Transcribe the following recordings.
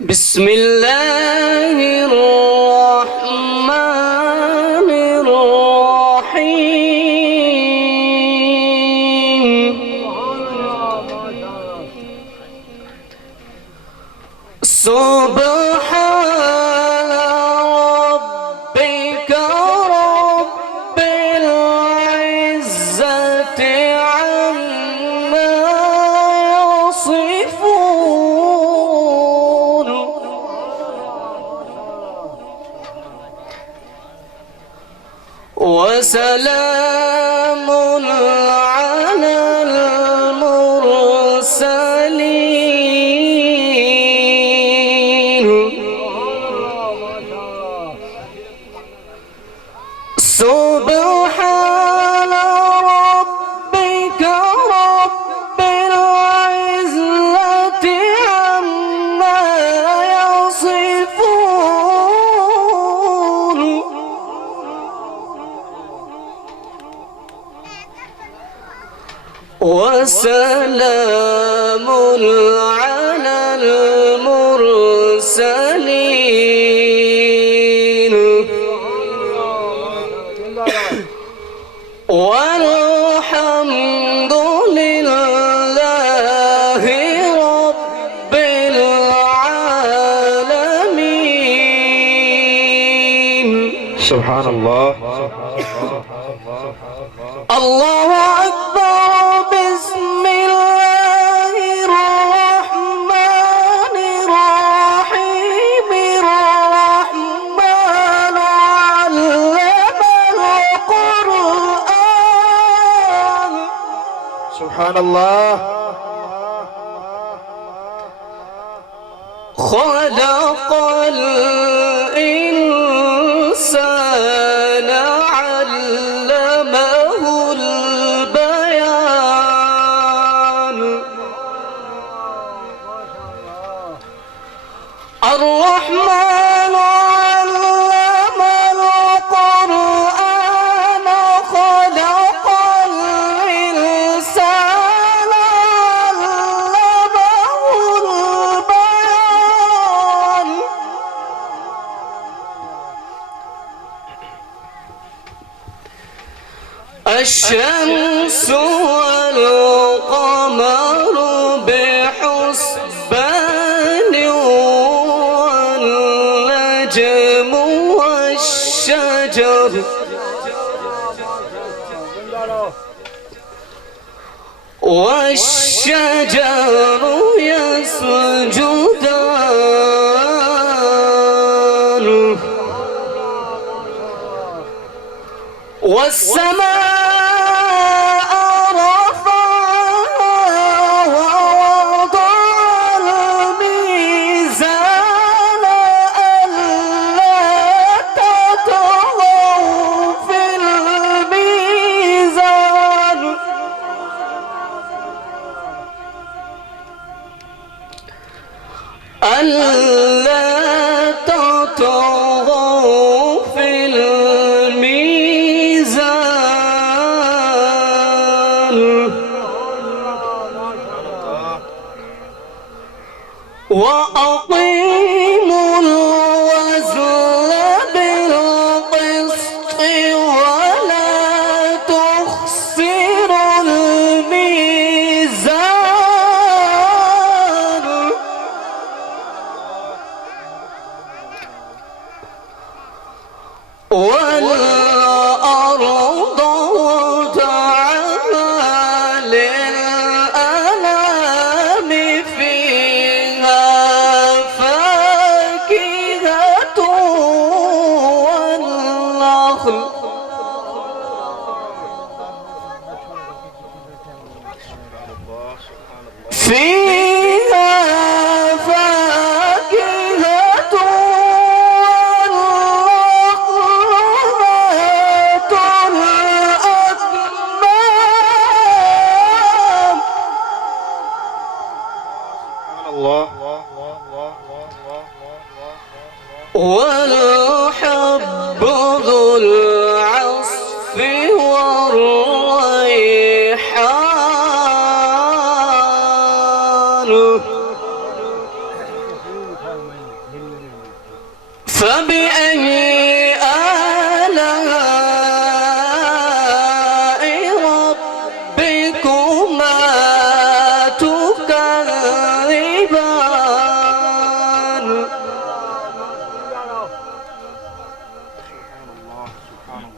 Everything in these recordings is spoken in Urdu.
بسم الله الرحمن الرحيم. سبحان ربك رب العزة عما يصفون، وسلام على المرسلين. سبحان ربك رب العزة عما يصفون، وسلام على المرسلين، والحمد لله رب العالمين. سبحان الله. الله أكبر. بسم الله الرحمن الرحيم. الرحمن علم القرآن. سبحان الله. خلق الإنسان علمه البيان. الرحمن علم القرآن. خلق الإنسان علمه البيان. الشمس والقمر بحسبان، والنجم والشجر يسجدان، والسماء رفعها ووضع الميزان ألا تطغوا في الميزان. ألا تطغوا في الميزان، وأقيموا الوزن بالقسط ولا تخسروا الميزان. والأرض وضعها للأنام، فيها فاكهة والنخل، فيها فاكهة والنخل ذات الأكمام. الله. والحب ذو العصف والريحان، فبأي آلاء ربكما تكذبان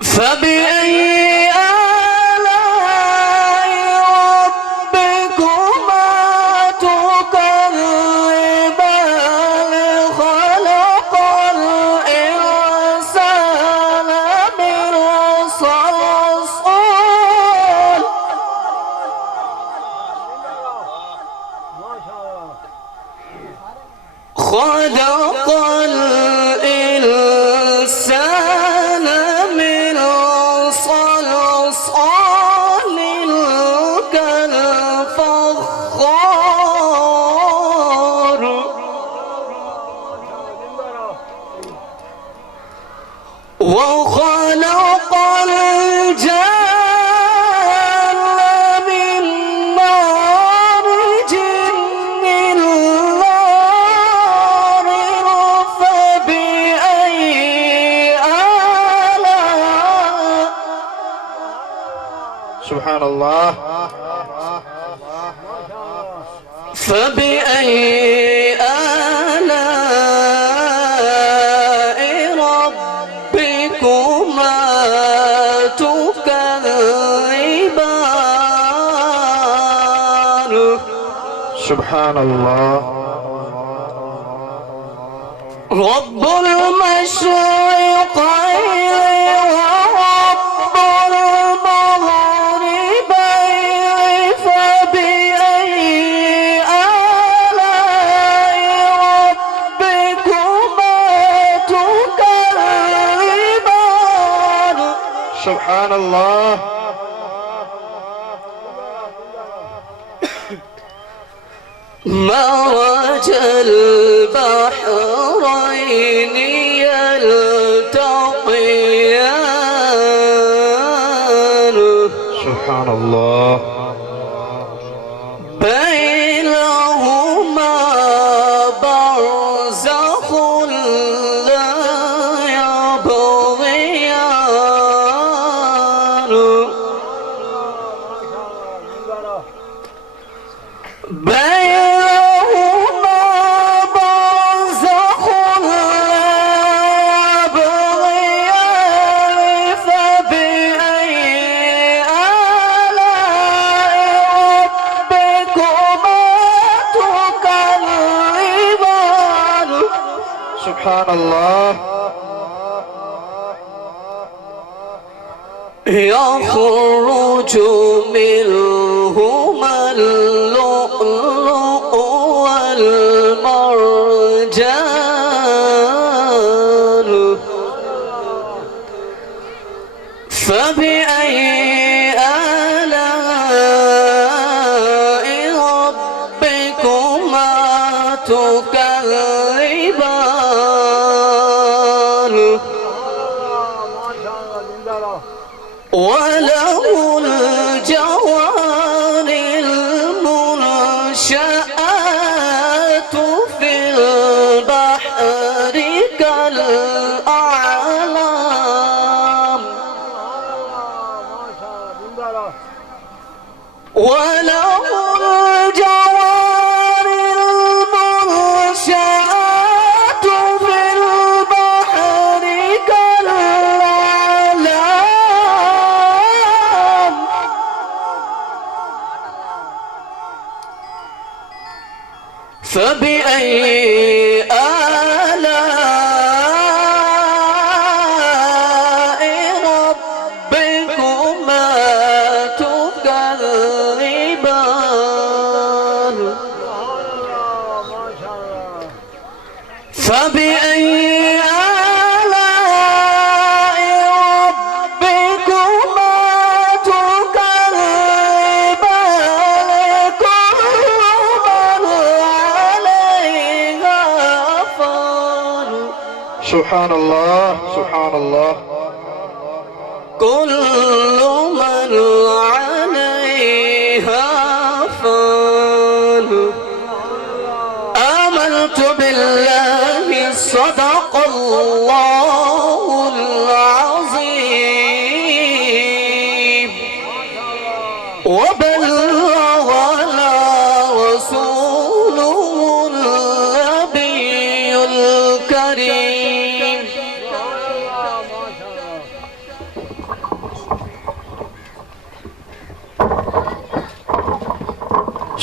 فبأي آلاء ربكما تكذبان خلق الإنسان من صلصال خلق الإنسان من صلصال كالفخار وخلق الجان من مارج من نار فبأي آلاء سبحان الله. فبأي آلاء ربكما تكذبان سبحان الله. رب المشرقين ورب المغربين فبأي آلاء ربكما تكذبان سبحان الله. مرج البحرين يلتقيان سبحان الله. بينهما برزخ لا يبغيان بينهما برزخ لا يبغيان فبأي آلاء ربكما تكذبان سبحان الله. يخرج منهما اللؤلؤ والمرجان فبأي آلاء ربكما تكذبان وله الجوار المنشآت في البحر كالأعلام وله الجوار المنشآت في البحر كالأعلام فبأي آلاء ربكما تكذبان فبأي آلاء ربكما تكذبان كل من عليها فان سبحان الله. سبحان الله. كل من عليها فان آمنت بالله صدق اللہ العظیم وبلغنا رسوله النبي الكريم.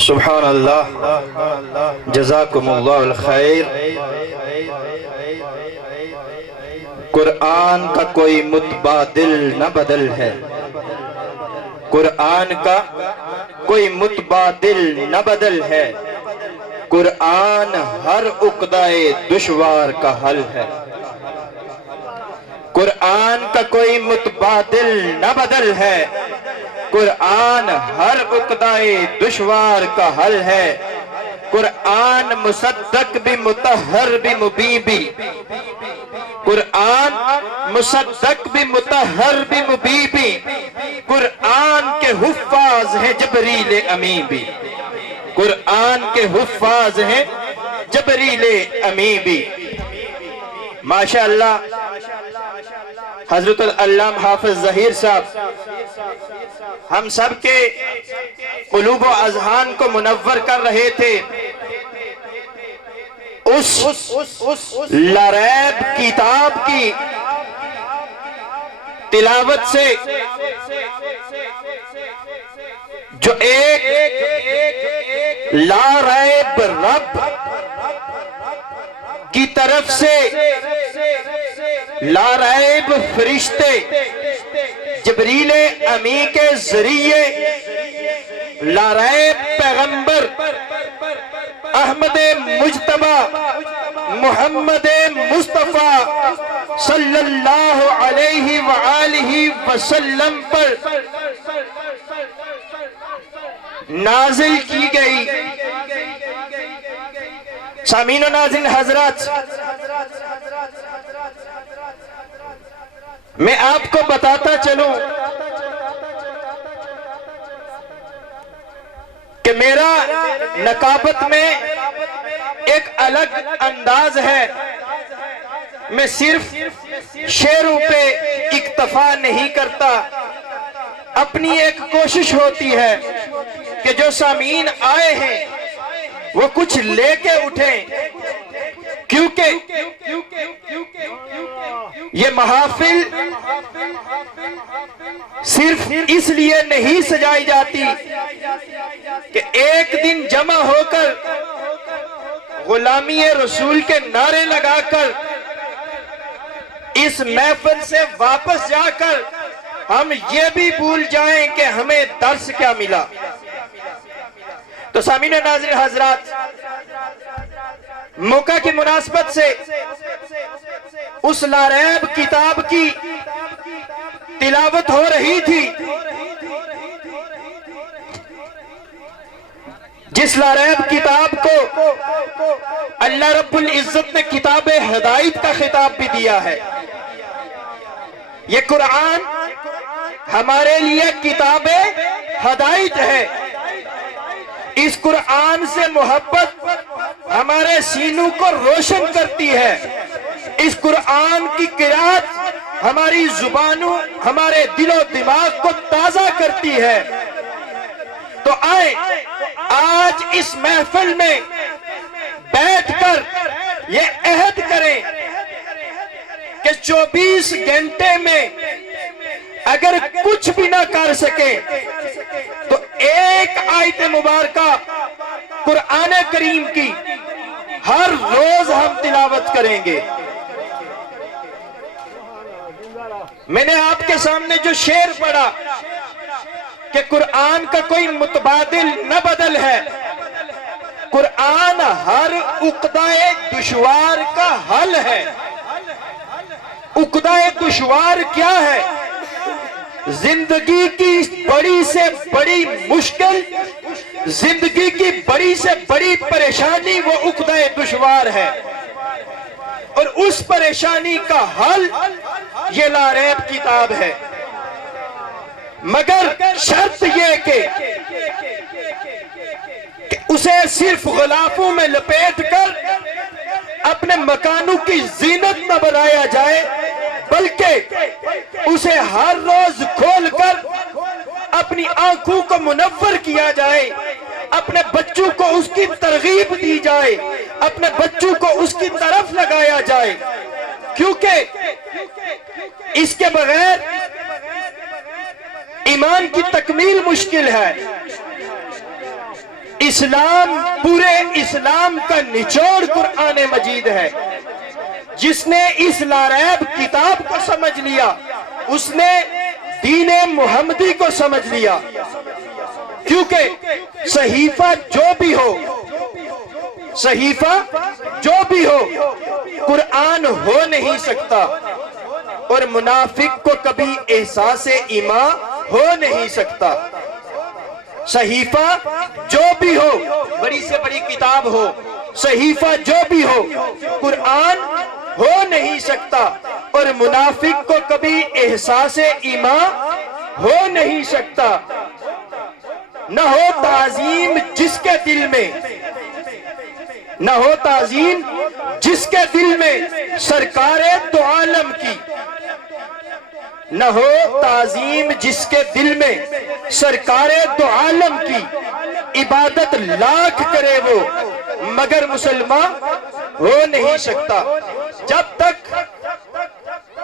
سبحان اللہ. جزاکم اللہ الخیر. قرآن کا کوئی متبادل نہ بدل ہے. قرآن کا کوئی متبادل نہ بدل ہے. قرآن ہر عقدۂ دشوار کا حل ہے. قرآن کا کوئی متبادل نہ بدل ہے. قرآن ہر عقدۂ دشوار کا حل ہے. قرآن مصدق بھی مطہر بھی مبین بھی. قرآن مصدق بھی مطہر بھی مبین بھی. قرآن کے حفاظ ہیں جبریل امین بھی. قرآن کے حفاظ ہیں جبریل امین بھی. ماشاءاللہ حضرت العلامہ حافظ ظہیر صاحب ہم سب کے قلوب و اذہان کو منور کر رہے تھے اس لاریب کتاب کی تلاوت سے جو ایک لاریب رب کی طرف سے لاریب فرشتے جبریل امی کے ذریعے لاریب پیغمبر احمد مجتبی محمد مصطفیٰ صلی اللہ علیہ وآلہ وسلم پر نازل کی گئی. سامعین و ناظرین حضرات، میں آپ کو بتاتا چلوں کہ میرا نقابت میں ایک الگ انداز ہے. میں صرف شعروں پہ اکتفا نہیں کرتا. اپنی ایک کوشش ہوتی ہے کہ جو سامعین آئے ہیں وہ کچھ لے کے اٹھیں، کیونکہ یہ محافل صرف اس لیے نہیں سجائی جاتی کہ ایک دن جمع ہو کر غلامی رسول کے نعرے لگا کر اس محفل سے واپس جا کر ہم یہ بھی بھول جائیں کہ ہمیں درس کیا ملا. تو سامعین و ناظرین حضرات، موقع کی مناسبت سے اس لاریب کتاب کی تلاوت ہو رہی تھی جس لاریب کتاب کو اللہ رب العزت نے کتاب ہدایت کا خطاب بھی دیا ہے. یہ قرآن ہمارے لیے کتاب ہدایت ہے. اس قرآن سے محبت ہمارے سینوں کو روشن کرتی ہے. اس قرآن کی قرأت ہماری زبانوں ہمارے دل و دماغ کو تازہ کرتی ہے. تو آئے آج اس محفل میں بیٹھ کر یہ عہد کریں کہ 24 گھنٹے میں اگر کچھ بھی نہ کر سکے تو ایک آیت مبارکہ قرآن کریم کی ہر روز ہم تلاوت کریں گے. میں نے آپ کے سامنے جو شعر پڑھا کہ قرآن کا کوئی متبادل نہ بدل ہے. قرآن ہر عقدۂ دشوار کا حل ہے. عقدۂ دشوار کیا ہے؟ زندگی کی بڑی سے بڑی مشکل، زندگی کی بڑی سے بڑی پریشانی وہ عقدۂ دشوار ہے، اور اس پریشانی کا حل یہ لاریب کتاب ہے. مگر شرط یہ کہ اسے صرف غلافوں میں لپیٹ کر اپنے مکانوں کی زینت نہ بنایا جائے، بلکہ اسے ہر روز کھول کر اپنی آنکھوں کو منور کیا جائے، اپنے بچوں کو اس کی ترغیب دی جائے، اپنے بچوں کو اس کی طرف لگایا جائے، کیونکہ اس کے بغیر ایمان کی تکمیل مشکل ہے۔ اسلام، پورے اسلام کا نچوڑ قرآن مجید ہے۔ جس نے اس لاریب کتاب کو سمجھ لیا، اس نے دین محمدی کو سمجھ لیا، کیونکہ صحیفہ جو بھی ہو، صحیفہ جو بھی ہو، قرآن ہو نہیں سکتا، اور منافق کو کبھی احساس ایمان ہو نہیں سکتا۔ صحیفہ جو بھی ہو، بڑی سے بڑی کتاب ہو، صحیفہ جو بھی ہو، قرآن ہو نہیں سکتا، اور منافق کو کبھی احساس ایمان ہو نہیں سکتا۔ نہ ہو تعظیم جس کے دل میں، نہ ہو تعظیم جس کے دل میں سرکار دو عالم کی، نہ ہو تعظیم جس کے دل میں سرکار دو عالم کی، عبادت لاکھ کرے وہ مگر مسلمان ہو نہیں سکتا۔ جب تک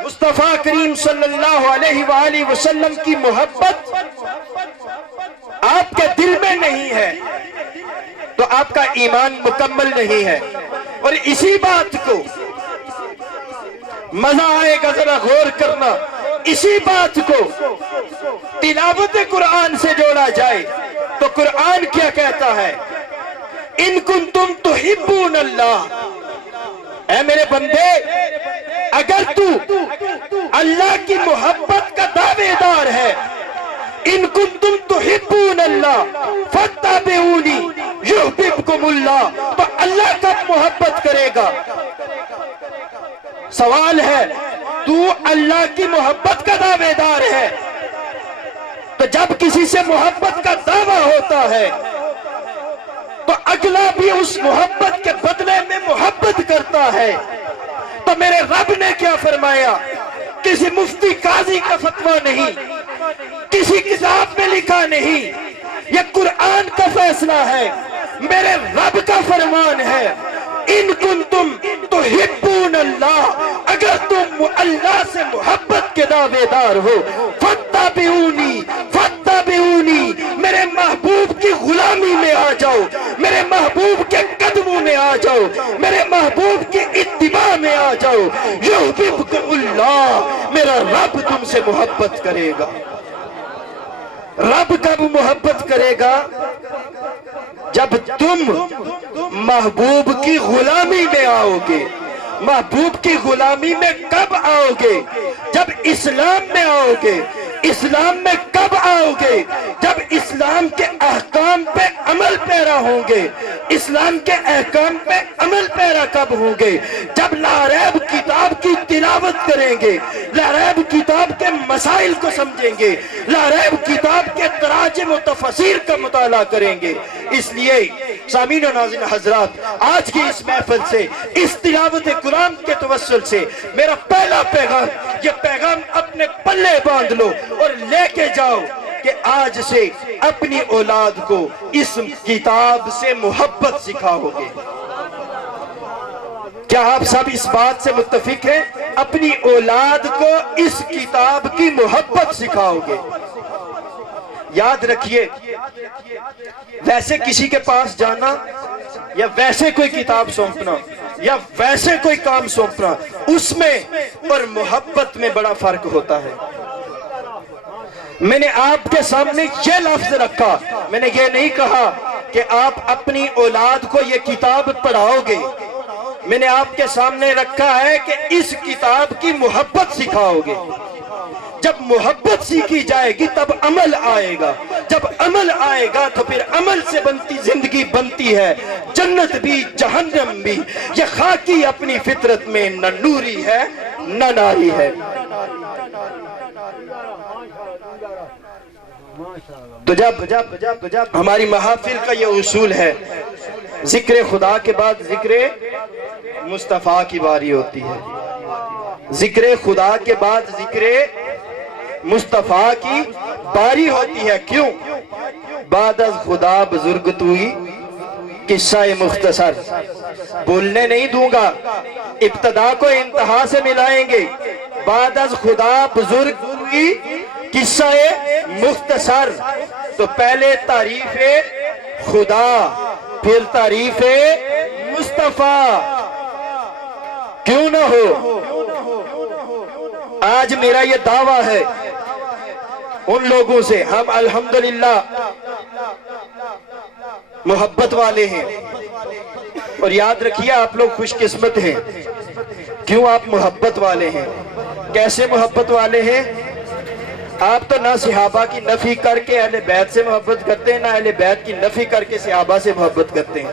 مصطفیٰ کریم صلی اللہ علیہ وآلہ وسلم کی محبت آپ کے دل میں نہیں ہے تو آپ کا ایمان مکمل نہیں ہے۔ اور اسی بات کو مزہ آئے گا ذرا غور کرنا، اسی بات کو تلاوت قرآن سے جوڑا جائے تو قرآن کیا کہتا ہے؟ ان کنتم تحبون اللہ، اے میرے بندے اگر تو اللہ کی محبت کا دعوے دار ہے، ان کنتم تحبون اللہ فاتبعونی یحببکم اللہ، تو اللہ کب محبت کرے گا؟ سوال ہے، تو اللہ کی محبت کا دعوے دار ہے تو جب کسی سے محبت کا دعویٰ ہوتا ہے تو اگلا بھی اس محبت کے بدلے میں محبت کرتا ہے۔ تو میرے رب نے کیا فرمایا؟ کسی مفتی قاضی کا فتویٰ نہیں، کسی کتاب میں لکھا نہیں، یہ قرآن کا فیصلہ ہے، میرے رب کا فرمان ہے۔ ان کنتم تحبون اللہ، اگر تم اللہ سے محبت کے دعوے دار ہو، فاتبعونی فاتبعونی، میرے محبوب کی غلامی میں آ جاؤ، میرے محبوب کے قدموں میں آ جاؤ، میرے محبوب کی اتباع میں آ جاؤ، یحببکم اللہ، میرا رب تم سے محبت کرے گا۔ رب کب محبت کرے گا؟ جب تم محبوب کی غلامی میں آؤ گے۔ محبوب کی غلامی میں کب آؤ گے؟ جب اسلام میں آؤ گے۔ اسلام میں کب آؤ گے؟ جب اسلام کے احکام پہ عمل پیرا ہوں گے۔ اسلام کے احکام پہ عمل پیرا کب ہوں گے؟ جب لاریب کتاب کی تلاوت کریں گے، لاریب کتاب کے مسائل کو سمجھیں گے، لاریب کتاب کے تراجم و تفسیر کا مطالعہ کریں گے۔ اس لیے سامعین و ناظرین حضرات، آج کی اس محفل سے، اس تلاوت قرآن کے توسل سے میرا پہلا پیغام، یہ پیغام اپنے پلے باندھ لو اور لے کے جاؤ کہ آج سے اپنی اولاد کو اس کتاب سے محبت سکھاؤ گے۔ کیا آپ سب اس بات سے متفق ہیں؟ اپنی اولاد کو اس کتاب کی محبت سکھاؤ گے۔ یاد رکھیے، ویسے کسی کے پاس جانا یا ویسے کوئی کتاب سونپنا یا ویسے کوئی کام سونپنا، اس میں اور محبت میں بڑا فرق ہوتا ہے۔ میں نے آپ کے سامنے یہ لفظ رکھا، میں نے یہ نہیں کہا کہ آپ اپنی اولاد کو یہ کتاب پڑھاؤ گے، میں نے آپ کے سامنے رکھا ہے کہ اس کتاب کی محبت سکھاؤ گے۔ جب محبت سیکھی جائے گی تب عمل آئے گا، جب عمل آئے گا تو پھر عمل سے بنتی زندگی بنتی ہے، جنت بھی جہنم بھی۔ یہ خاکی اپنی فطرت میں نہ نوری ہے نہ ناری ہے۔ تو جب ہماری محافل کا یہ اصول ہے ذکر خدا کے بعد ذکر مصطفیٰ کی باری ہوتی ہے. ذکر خدا کے بعد ذکر مصطفیٰ کی باری ہوتی ہے. کیوں؟ بعد از خدا بزرگ توئی قصہ مختصر. بولنے نہیں دوں گا، ابتدا کو انتہا سے ملائیں گے. بعد از خدا بزرگ توئی قصہ مختصر. تو پہلے تعریف خدا، پھر تعریف مصطفیٰ. کیوں نہ ہو؟ آج میرا یہ دعویٰ ہے ان لوگوں سے، ہم الحمدللہ محبت والے ہیں. اور یاد رکھیے آپ لوگ خوش قسمت ہیں. کیوں آپ محبت والے ہیں؟ کیسے محبت والے ہیں؟ آپ تو نہ صحابہ کی نفی کر کے اہل بیت سے محبت کرتے ہیں، نہ اہل بیت کی نفی کر کے صحابہ سے محبت کرتے ہیں.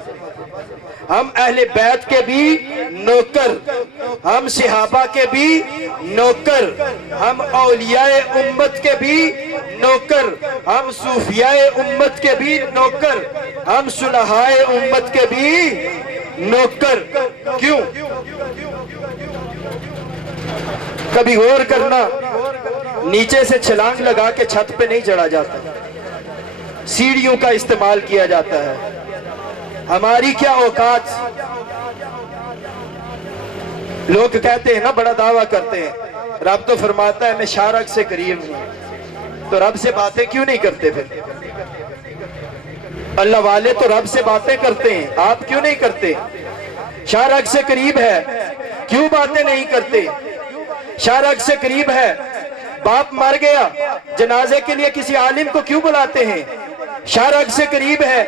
ہم اہل بیت کے بھی نوکر، ہم صحابہ کے بھی نوکر، ہم اولیاء امت کے بھی نوکر، ہم صوفیاء امت کے بھی نوکر، ہم صلحاء امت کے بھی نوکر. کیوں؟ کبھی غور کرنا، نیچے سے چھلانگ لگا کے چھت پہ نہیں چڑھا جاتا، سیڑھیوں کا استعمال کیا جاتا ہے. ہماری کیا اوقات. لوگ کہتے ہیں نا، بڑا دعویٰ کرتے ہیں، رب تو فرماتا ہے میں شارق سے قریب ہوں. تو رب سے باتیں کیوں نہیں کرتے؟ پھر اللہ والے تو رب سے باتیں کرتے ہیں، آپ کیوں نہیں کرتے؟ شارق سے قریب ہے، کیوں باتیں نہیں کرتے؟ شارق سے قریب ہے، باپ مر گیا، جنازے کے لیے کسی عالم کو کیوں بلاتے ہیں؟ شارق سے قریب ہے،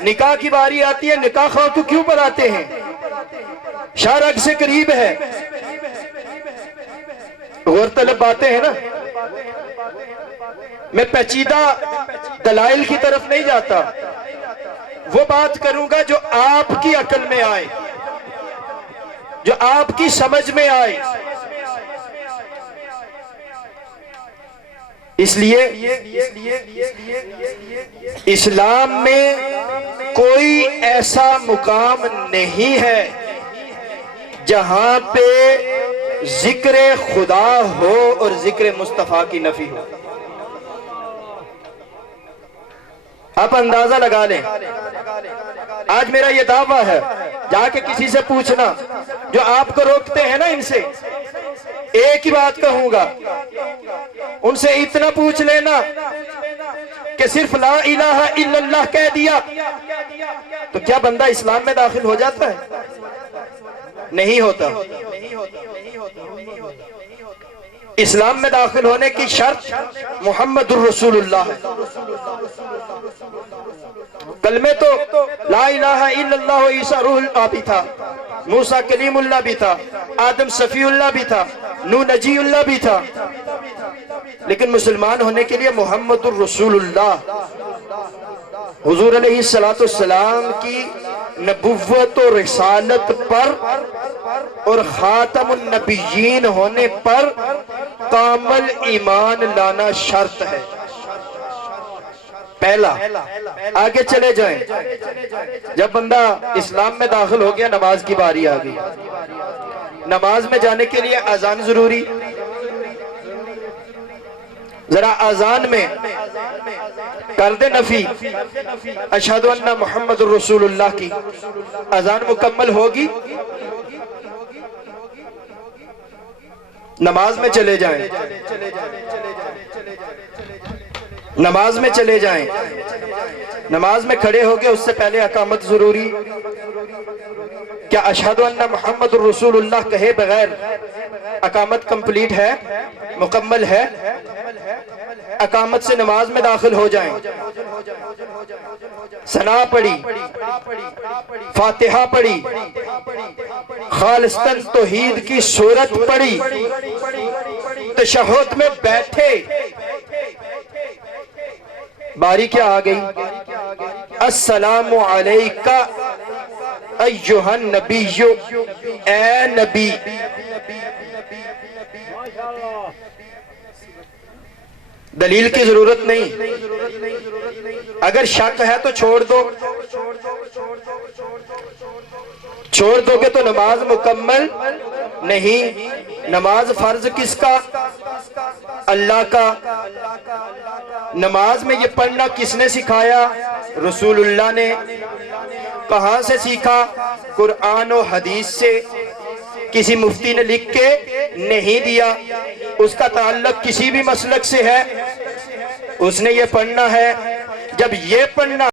نکاح کی باری آتی ہے، نکاح خواہ کو کیوں بلاتے ہیں؟ شارق سے قریب ہے. غور طلب باتیں ہیں نا. میں پیچیدہ دلائل کی طرف نہیں جاتا، وہ بات کروں گا جو آپ کی عقل میں آئے، جو آپ کی سمجھ میں آئے. اس لیے اسلام میں کوئی ایسا مقام نہیں ہے جہاں پہ ذکر خدا ہو اور ذکر مصطفیٰ کی نفی ہو. آپ اندازہ لگا لیں. آج میرا یہ دعویٰ ہے، جا کے کسی سے پوچھنا جو آپ کو روکتے ہیں نا، ان سے ایک ہی بات کہوں گا، ان سے اتنا پوچھ لینا کہ صرف لا الہ الا اللہ کہہ دیا تو کیا بندہ اسلام میں داخل ہو جاتا ہے؟ نہیں ہوتا. اسلام میں داخل ہونے کی شرط محمد الرسول اللہ ہے. کلمے تو لا الہ الا اللہ، عیسیٰ روح اللہ بھی تھا، موسیٰ کلیم اللہ بھی تھا، آدم صفی اللہ بھی تھا، نوح نجی اللہ بھی تھا. لیکن مسلمان ہونے کے لیے محمد الرسول اللہ، حضور علیہ السلام کی نبوت و رسالت پر اور خاتم النبیین ہونے پر کامل ایمان لانا شرط ہے. پہلا. آگے چلے جائیں. جب بندہ اسلام میں داخل ہو گیا، نماز کی باری آ گئی. نماز میں جانے کے لیے اذان ضروری. ذرا اذان میں کر دے نفی، اشہد ان محمد الرسول اللہ کی. اذان مکمل ہوگی، نماز میں چلے جائیں. نماز میں چلے جائیں. نماز میں کھڑے ہو گئے، اس سے پہلے اقامت ضروری. کیا اشہد ان محمد الرسول اللہ کہے بغیر اقامت کمپلیٹ ہے، مکمل ہے؟ اقامت سے نماز میں داخل ہو جائیں. ثنا پڑھی، فاتحہ پڑھی، خالصتاً توحید کی سورت پڑھی، تشہد میں بیٹھے. باری کیا آ گئی؟ السلام علیکہ ایہا النبی، اے نبی. دلیل کی ضرورت نہیں. اگر شک ہے تو چھوڑ دو. چھوڑ دو گے تو نماز مکمل نہیں. نماز فرض کس کا؟ اللہ کا. نماز میں یہ پڑھنا کس نے سکھایا؟ رسول اللہ نے. کہاں سے سیکھا؟ قرآن و حدیث سے. کسی مفتی نے لکھ کے نہیں دیا. اس کا تعلق کسی بھی مسلک سے ہے، اس نے یہ پڑھنا ہے. جب یہ پڑھنا